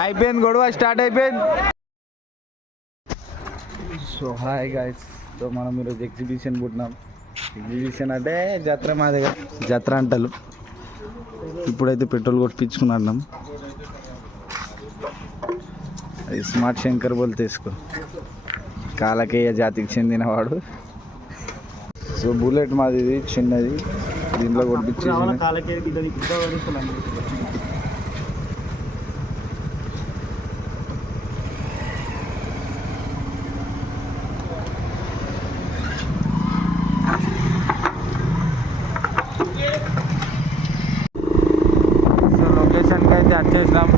అయిపోయింది గొడవ స్టార్ట్ అయిపోయింది. సో హాయ్ గాయ్స్, సో మనం ఈరోజు ఎగ్జిబిషన్ పుట్టినాం. ఎగ్జిబిషన్ అంటే జాతర, మా దగ్గర జాతర అంటారు. ఇప్పుడైతే పెట్రోల్ కొట్టించుకున్నాం. అది స్మార్ట్ శంకర్ బోల్ తీసుకో, కాలకేయ జాతికి చెందినవాడు. సో బుల్లెట్ మాది, ఇది చిన్నది, దీంట్లో కొట్టించి లొకేషన్కి అయితే వచ్చేసినాం.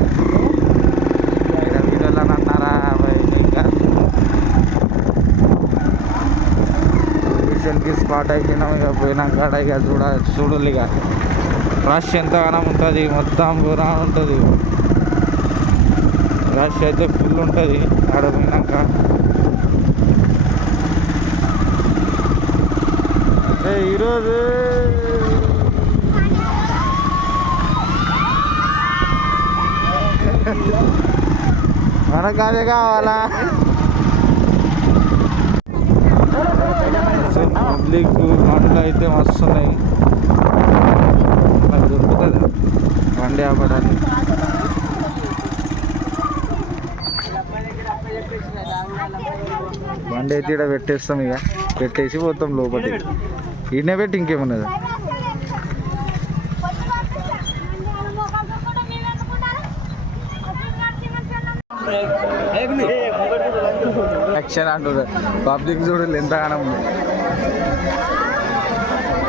వీడియోలో అన్నారా ఇంకా లొకేషన్కి స్పాట్ అయిపోయినాం. ఇక పోయినాక ఇక చూడాలి ఇక రష్ ఎంతగానో ఉంటుంది, మొత్తం పూరా ఉంటుంది. రష్ అయితే ఫుల్ ఉంటుంది ఆడ పోయినాక. ఈరోజు మనకు అదే కావాలా. పబ్లిక్ బండ్లు అయితే వస్తున్నాయి, మనకు దొరుకుతుంది బండి ఆపడానికి. బండి అయితే ఇక్కడ పెట్టేస్తాం, ఇక పెట్టేసి పోతాం లోపలికి. ఈయనే పెట్టి ఇంకేమున్నది. యాక్షన్ అంటుంది, పబ్లిక్ చూడాలి ఎంతగానో ఉంది.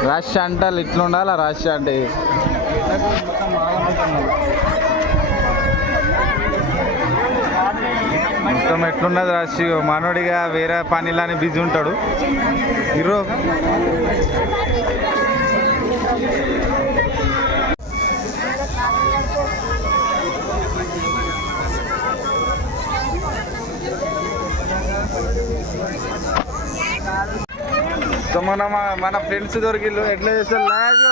రష్ అంటారు ఇట్లా ఉండాలి. రష్ అంటే మొత్తం ఎట్లున్నది రష్. మనోడిగా వేరే పనిలానే బిజీ ఉంటాడు. హీరో సో మన ఫ్రెండ్స్ దొరికిళ్ళు ఎట్లా చేస్తారు లాగ్.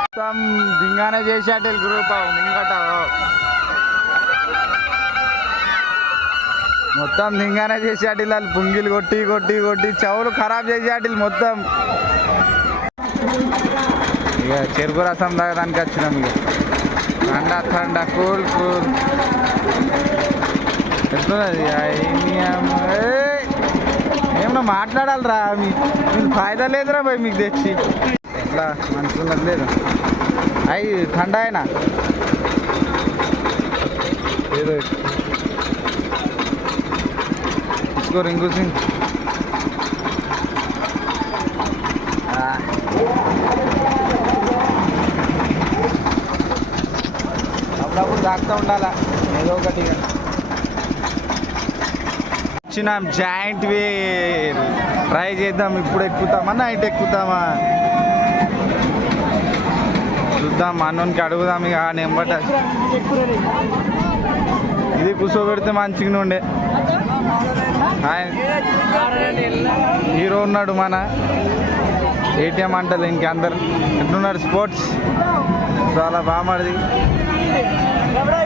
మొత్తం దింగానే చేసేట గ్రూప్ ముంగట, మొత్తం దింగానే చేసేటి. వాళ్ళు పుంగిలు కొట్టి కొట్టి కొట్టి చెవులు ఖరాబ్ చేసేటి మొత్తం. ఇక చెరుకు రసం తాగడానికి వచ్చినాం. ఇక ఠండా ఠండా కూల్ కూల్ ఎట్లున్నది. ఏమన్నా మాట్లాడాలిరా, మీకు ఫాయిదా లేదురా భయ్ మీకు తెచ్చి. ఎట్లా మంచిగా లేదు అవి ఠండా అయినా ఏదో రింగు సింగ్ అప్పుడప్పుడు తాగుతూ ఉండాలా ఏదో ఒకటి. వచ్చినాం జాయింట్ వీల్ ట్రై చేద్దాం. ఇప్పుడు ఎక్కుతామా నైట్ ఎక్కుతామా చూద్దాం. అన్నోనికి అడుగుదాం. ఇక నెంబట ఇది కూర్చోబెడితే మంచిగా ఉండే. హీరో ఉన్నాడు మన ఏటీఎం అంటది. ఇంకందరు ఎట్లున్నాడు స్పోర్ట్స్ చాలా బాగా మరిది.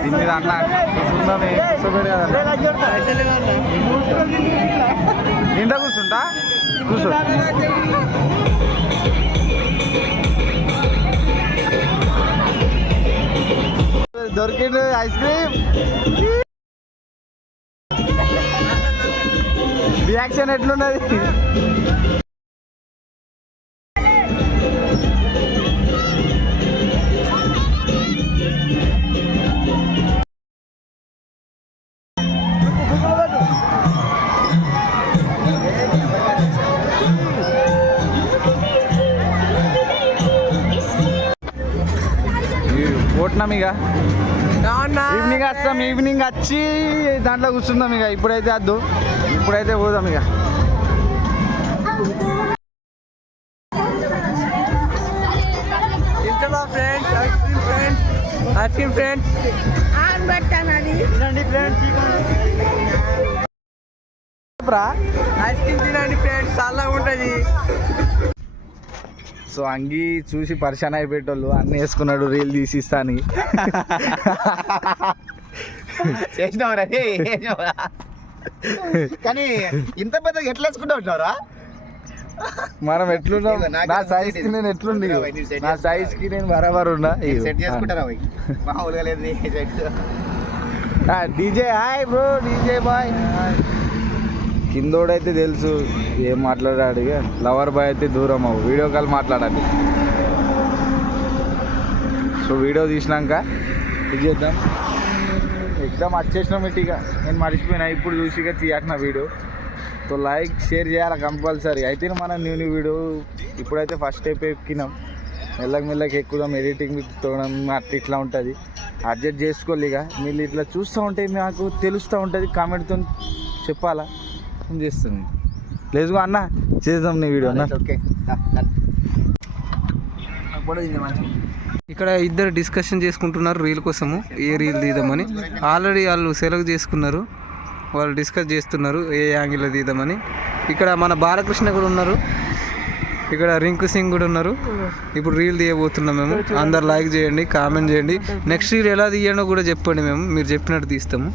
దీని మీద అన్న కూర్చుందామే, కూర్చోబెడు కదా ఇంట్లో కూర్చుంటా కూర్చో. దొరికింది ఐస్ క్రీమ్. రియాక్షన్ ఎట్లున్నది? పోతున్నాం ఇక. ఈవినింగ్ వస్తాం, ఈవినింగ్ వచ్చి దాంట్లో కూర్చుందాం ఇక. ఇప్పుడైతే వద్దు, ఇప్పుడైతే పోదాం ఇక. ఫ్రెండ్స్ తినండి ఫ్రెండ్స్ ఐస్ క్రీమ్ తినండి ఫ్రెండ్స్ చాలా ఉంటుంది. సో అంగి చూసి పరిశాన్ అయిపోయేటోళ్ళు అన్నీ వేసుకున్నాడు రీల్ తీసిస్తానికి. చేసినావురా కానీ ఇంత పెద్దగా ఎట్లా వేసుకుంటా ఉంటారా? మనం ఎట్లున్నాం, నా సైజ్ కి నేను ఎట్లుండి, నా సైజ్ కి నేను బరాబర్ ఉన్నా. సెట్ చేసుకుంటారా మామూలుగా లేదు. DJ hi bro, DJ boy. కిందోడైతే తెలుసు ఏం మాట్లాడాడు, లవర్ బాయ్ అయితే దూరం అవ్వు, వీడియో కాల్ మాట్లాడాలి. సో వీడియో తీసినాక ఇది చేద్దాం. ఎగ్జామ్ వచ్చేసినాం ఇటుగా, నేను మర్చిపోయినా ఇప్పుడు చూసిగా తీయాల్సిన వీడియో. సో లైక్ షేర్ చేయాలి కంపల్సరీ. అయితే మనం న్యూ వీడియో ఇప్పుడైతే ఫస్ట్ స్టెప్ ఎక్కినాం, మెల్లకి ఎక్కుదాం. ఎడిటింగ్ తోడం అట్లా ఇట్లా ఉంటుంది, అడ్జస్ట్ చేసుకోవాలి. ఇక మీరు ఇట్లా చూస్తూ ఉంటే మాకు తెలుస్తూ ఉంటుంది, కామెంట్తో చెప్పాలా నేను చేస్తుంది. లేదుగా అన్న చేద్దాం నీ వీడియో అన్న. ఓకే ఇక్కడ ఇద్దరు డిస్కషన్ చేసుకుంటున్నారు రీల్ కోసము, ఏ రీల్ తీద్దామని. ఆల్రెడీ వాళ్ళు సెలెక్ట్ చేసుకున్నారు, వాళ్ళు డిస్కస్ చేస్తున్నారు ఏ యాంగిల్లో తీద్దామని. ఇక్కడ మన బాలకృష్ణ కూడా ఉన్నారు, ఇక్కడ రింకు సింగ్ కూడా ఉన్నారు. ఇప్పుడు రీల్ తీయబోతున్నాం మేము. అందరు లైక్ చేయండి, కామెంట్ చేయండి. నెక్స్ట్ రీల్ ఎలా తీయండో కూడా చెప్పండి, మేము మీరు చెప్పినట్టు తీస్తాము.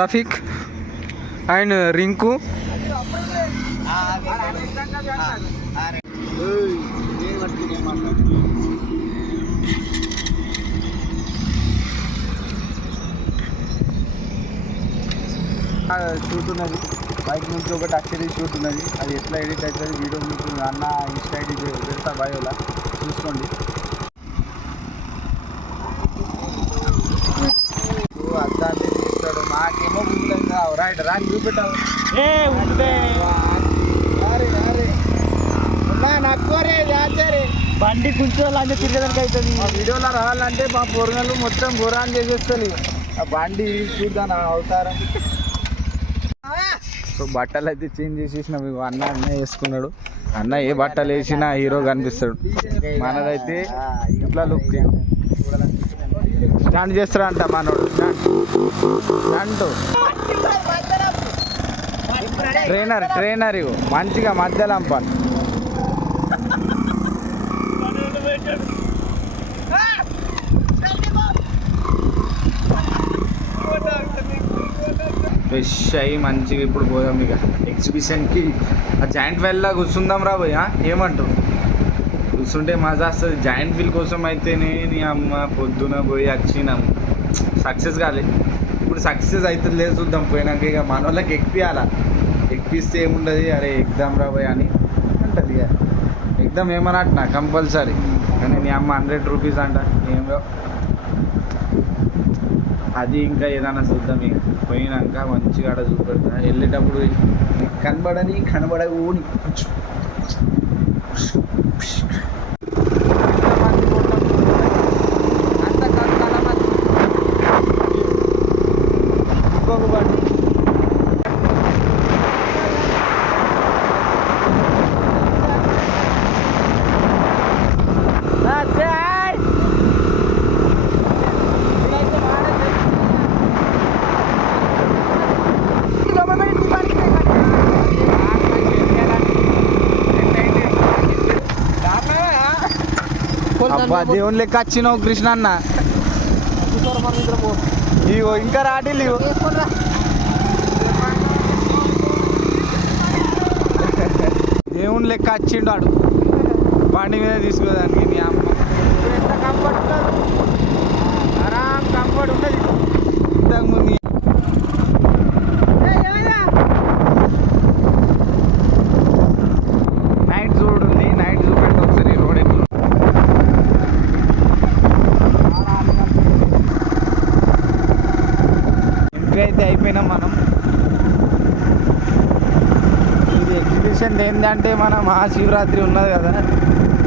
రఫీక్ అండ్ రింకు షూట్ ఉన్నది, బైక్ నుంచి ఒకటి అక్షరీ షూట్ ఉన్నది. అది ఎట్లా ఎడిట్ అవుతుంది వీడియో మీకు అన్న ఇన్స్టా ఐడి పెడతా బయోలా, చూసుకోండి. అద్దాన్ని తీస్తాడు, మాకేమో గుంపులంగా రైట్ రాని చూపెట్టావు. బండి కూర్చోవాలంటే తిరగడానికి అవుతుంది. మా వీడియోలో రావాలంటే మా పొరగలు మొత్తం గురాన్ చేసేస్తుంది. ఆ బండి చూద్దాం అవతారం. సో బట్టలు అయితే చేంజ్ చేసేసినాం. అన్న వేసుకున్నాడు, అన్న ఏ బట్టలు వేసినా హీరో కనిపిస్తాడు. మనదైతే ఇట్లా లుక్ స్టాండ్ చేస్తాడంట మనోడు. స్టాండ్ ట్రైనర్ ఇగో మంచిగా మధ్యలో అంపాలి. ఫ్రెష్ అయ్యి మంచిగా ఇప్పుడు పోదాం ఇక ఎగ్జిబిషన్కి. ఆ జాయింట్ వీల్లా కూర్చుందాం రా పోయి, ఏమంటారు? కూర్చుంటే మజా వస్తుంది. జాయింట్ వీల్ కోసం అయితేనే నీ అమ్మ పొద్దున పోయి వచ్చినాము, సక్సెస్ కాలేదు. ఇప్పుడు సక్సెస్ అవుతుంది లేదు చూద్దాం పోయినాక. ఇక మన వాళ్ళకి ఎక్కిస్తే ఏముండదు, అరే ఎగ్జామ్ రాబోయే అని ఉంటుంది. ఇక ఎగ్జామ్ ఏమన్నట్టు కంపల్సరీ, కానీ నీ అమ్మ 100 రూపీస్ అంట. ఏం అది ఇంకా ఏదైనా చూద్దాం. ఇక పోయినాక మంచిగా ఆడ చూపెడతా. వెళ్ళేటప్పుడు కనబడని అబ్బా దేవుని లెక్క వచ్చినావు కృష్ణ అన్న. ఇగో ఇంకా రాటిల్లు ఇగో. దేవుని లెక్క వచ్చిండు వాడు బండి మీద తీసుకోదానికి. నీ అమ్మ ఎంత కంఫర్ట్ ఉంటుంది, ఆరాం కంఫర్ట్ ఉంటుంది. ఇంతకుముందు నైట్ చూడండి, నైట్ చూపెట్టి ఒకసారి రోడ్ ఎట్లా. అయితే అయిపోయినాం మనం. ఇది ఎగ్జిబిషన్ ఏంటంటే మన మహాశివరాత్రి ఉన్నది కదా,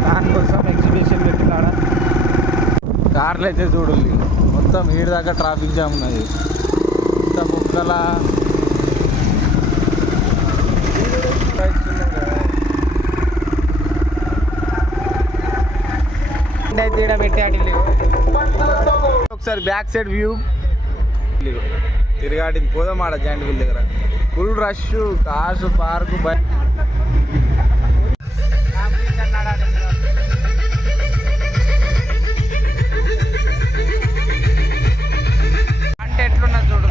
దానికోసం ఎగ్జిబిషన్ పెట్టినాడ. కార్లు అయితే చూడండి మొత్తం ఈడ దాకా ట్రాఫిక్ జామ్ ఉన్నది. ఇంత బుక్కల క్యాటిల్ ఒకసారి బ్యాక్ సైడ్ వ్యూ తిరగాటి పోదాం ఆడ జాయింట్ వీల్ దగ్గర ఫుల్ రష్ కార్స్ పార్క్ అంటే ఎట్లున్నా చూడు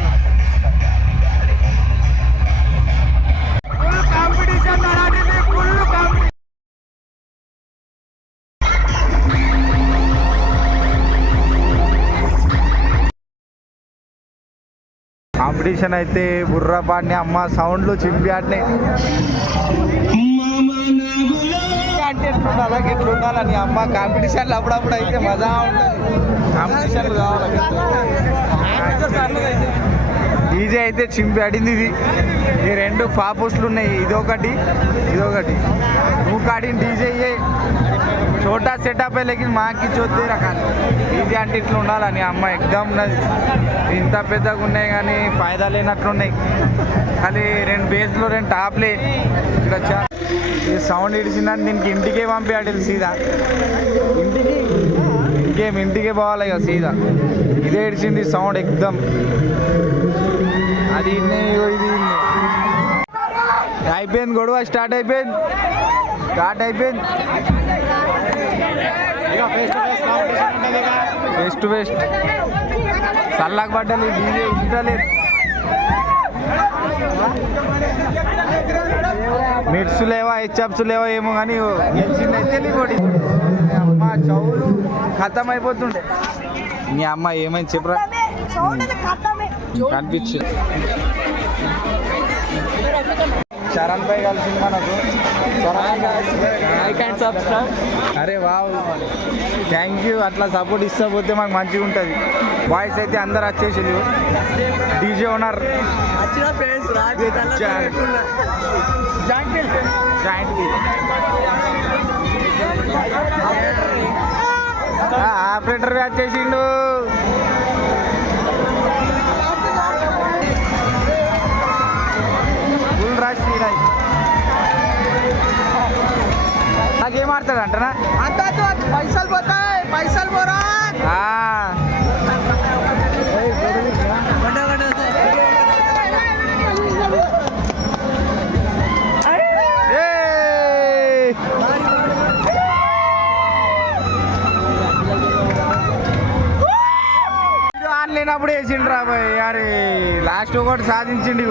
ఫుల్ కాంపిటీషన్ నడాటిది ఫుల్ కాంపిటీషన్ అయితే బుర్రా పాడిని అమ్మ సౌండ్లు చింపి ఆడినాయి అంటే ఎట్లుండాలా ఎట్లుండాలని అమ్మ కాంపిటీషన్లు అప్పుడప్పుడు అయితే మజా ఉంటుంది కాంపిటీషన్లు కావాలి డీజే అయితే చింపి ఆడింది ఇది ఈ రెండు పాపోస్టులు ఉన్నాయి ఇదొకటి నువ్వు కాడిన డీజే చోటా సెటప్ లేకిన్ మాకి చూస్తే రకాలు డీజే అంటే ఇట్లా ఉండాలని అమ్మ ఎగ్జామ్ ఉన్నది ఇంత పెద్దగా ఉన్నాయి కానీ ఫాయిదా లేనట్లున్నాయి కానీ 2 బేస్లు 2 టాప్లే ఇక్కడ ఈ సౌండ్ ఇడిచిందని దీనికి ఇంటికే పంపించాడు సీదా ఇంటికే పోవాలి ఇక సీదా ఇదే ఇడిచింది సౌండ్ ఎగ్జామ్ అది ఇది అయిపోయింది గొడవ స్టార్ట్ అయిపోయింది ఫేస్ టు ఫేస్ చల్లాక పడ్డాలి డీజే ఇంటలేదు మిట్స్ లేవా హెచ్అప్స్ లేవా ఏమో కానీ గెలిచింది అయితే నీకోటి అమ్మ చౌలు ఖతం అయిపోతుండే మీ అమ్మ ఏమైంది చెప్పరా కనిపించు చరణ్ భాయ్ కలిసింది మనకు అరే వావ్ థ్యాంక్ యూ అట్లా సపోర్ట్ ఇస్తా పోతే మాకు మంచిగా ఉంటుంది బాయ్స్ అయితే అందరు వచ్చేసి డీజే ఓనర్ ఆపరేటర్ వచ్చేసిండు ఫుల్ రష్ నాకేం ఆడతాడు అంటనా పైసలు పోతాయి పైసలు పోరా లేనప్పుడు వేసిండు రా బాయ్ అరే లాస్ట్ ఒకటి సాధించిండు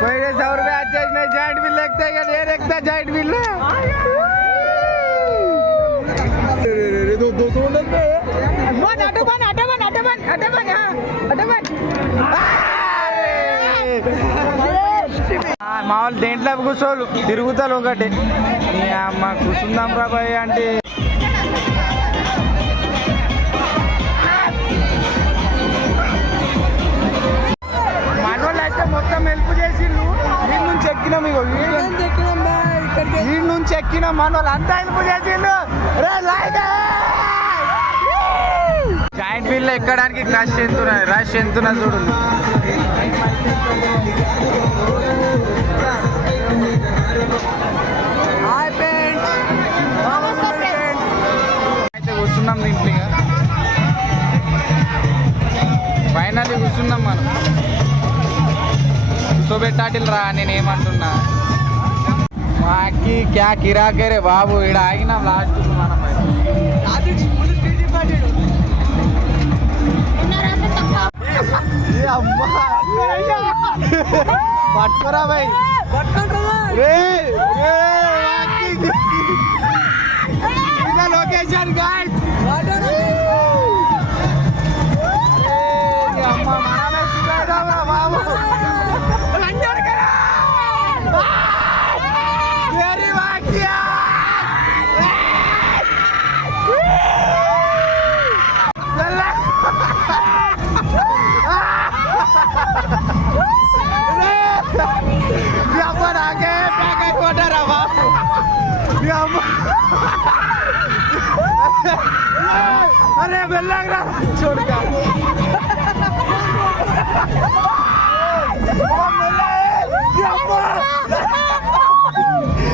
పోయి 100 రూపాయలు వచ్చేసినాయి జాయింట్ బిల్ ఎక్కుతాయి కదా నేను ఎక్కుతా జాయింట్ బిల్ మా వాళ్ళు దేంట్లో కూర్చోలు తిరుగుతారు ఒకటి అమ్మ కూర్చుందాం రా బాయ్ అంటే మనోళ్ళు అయితే మొత్తం హెల్ప్ చేసిండు వీడి నుంచి ఎక్కినాం వీడి నుంచి ఎక్కినాం మనోళ్ళు అంతా హెల్ప్ చేసిండు జాయింట్ వీల్ ఎక్కడానికి రష్ ఎంతున్నా చూడు అయితే కూర్చున్నాం దీంట్లో ఫైనల్లీ కూర్చున్నాం మనం కూర్చోబెట్టాటిల్ రా నేనేమంటున్నా మాకి క్యా కిరాకే రే బాబు ఇక్కడ ఆగినాం లాస్ట్ మనం పట్టుకోరా బాయ్ లొకేషన్ గాడ్ అమ్మ మనమే బాబు अरे बेलग रहा छोड़ का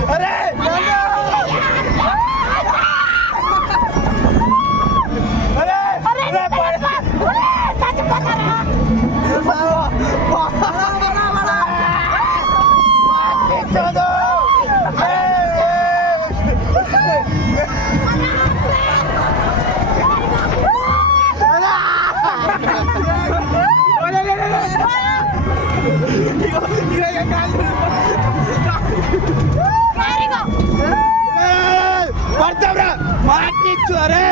अरे పడతావురా మాకిచ్చు అరే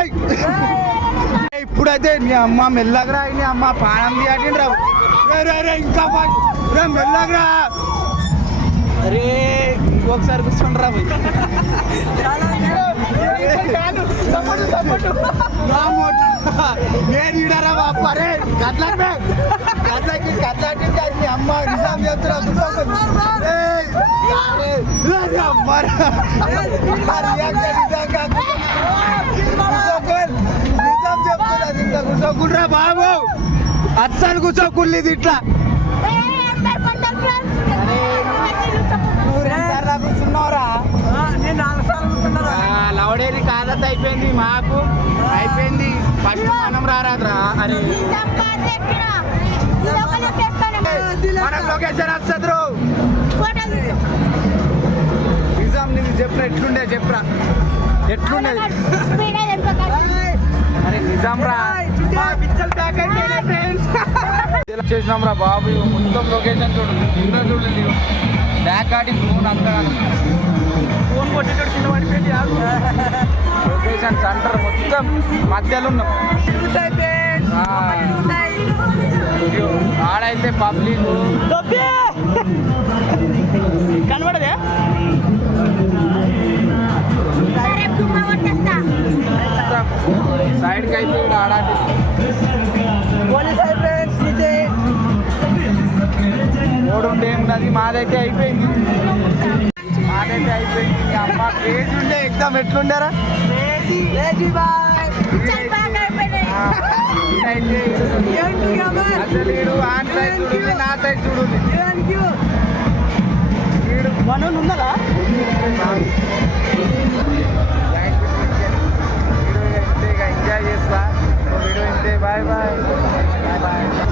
ఇప్పుడైతే నీ అమ్మ మెల్లగరా నీ అమ్మ పానం తీయటిండ్రా ఇంకా మెల్లగరా అరే ఇంకొకసారి కూర్చోండిరా నేను ఇడరా బాబు అరే కట్లాకి మీ అమ్మ నిజాం చెప్తున్నా నిజాం చెప్తున్నది ఇంకా కూర్చోకుండా బాబు అస్సలు కూర్చోకులేదు ఇట్లా కూర్చున్నావురా నేను 4 సార్లు కూర్చున్నారా లవడేరి కాదత్ అయిపోయింది మాకు అయిపోయింది ఫస్ట్ మనం రారాదురా అరే మనకు లొకేషన్ వస్తుంది నిజాం నీకు చెప్పరా ఎట్లుండేది అరే నిజాం రా చేసినాం రా బాబు మొత్తం లొకేషన్ చూడండి చూడండి బ్యాక్ ఆడి ఫోన్ అంతా ఫోన్ కొట్టేటోడు కింద పడిపోయింది లొకేషన్ సెంటర్ మొత్తం మధ్యలో ఉన్నాం ఆడైతే పబ్లిక్ కనబడదే సైడ్కి అయితే ఆడాటి ఓడుంటే ఏమున్నది మాదైతే అయిపోయింది అమ్మ క్రేజీ ఉండే ఎగ్జామ్ ఎట్లుండారా అసలు వీడు ఆన్ సైడ్ చూడు నా సైడ్ చూడు మనం ఉన్నదా వీడియో ఇంతే ఎంజాయ్ చేస్తా వీడియో ఇంతే బాయ్ బాయ్ బాయ్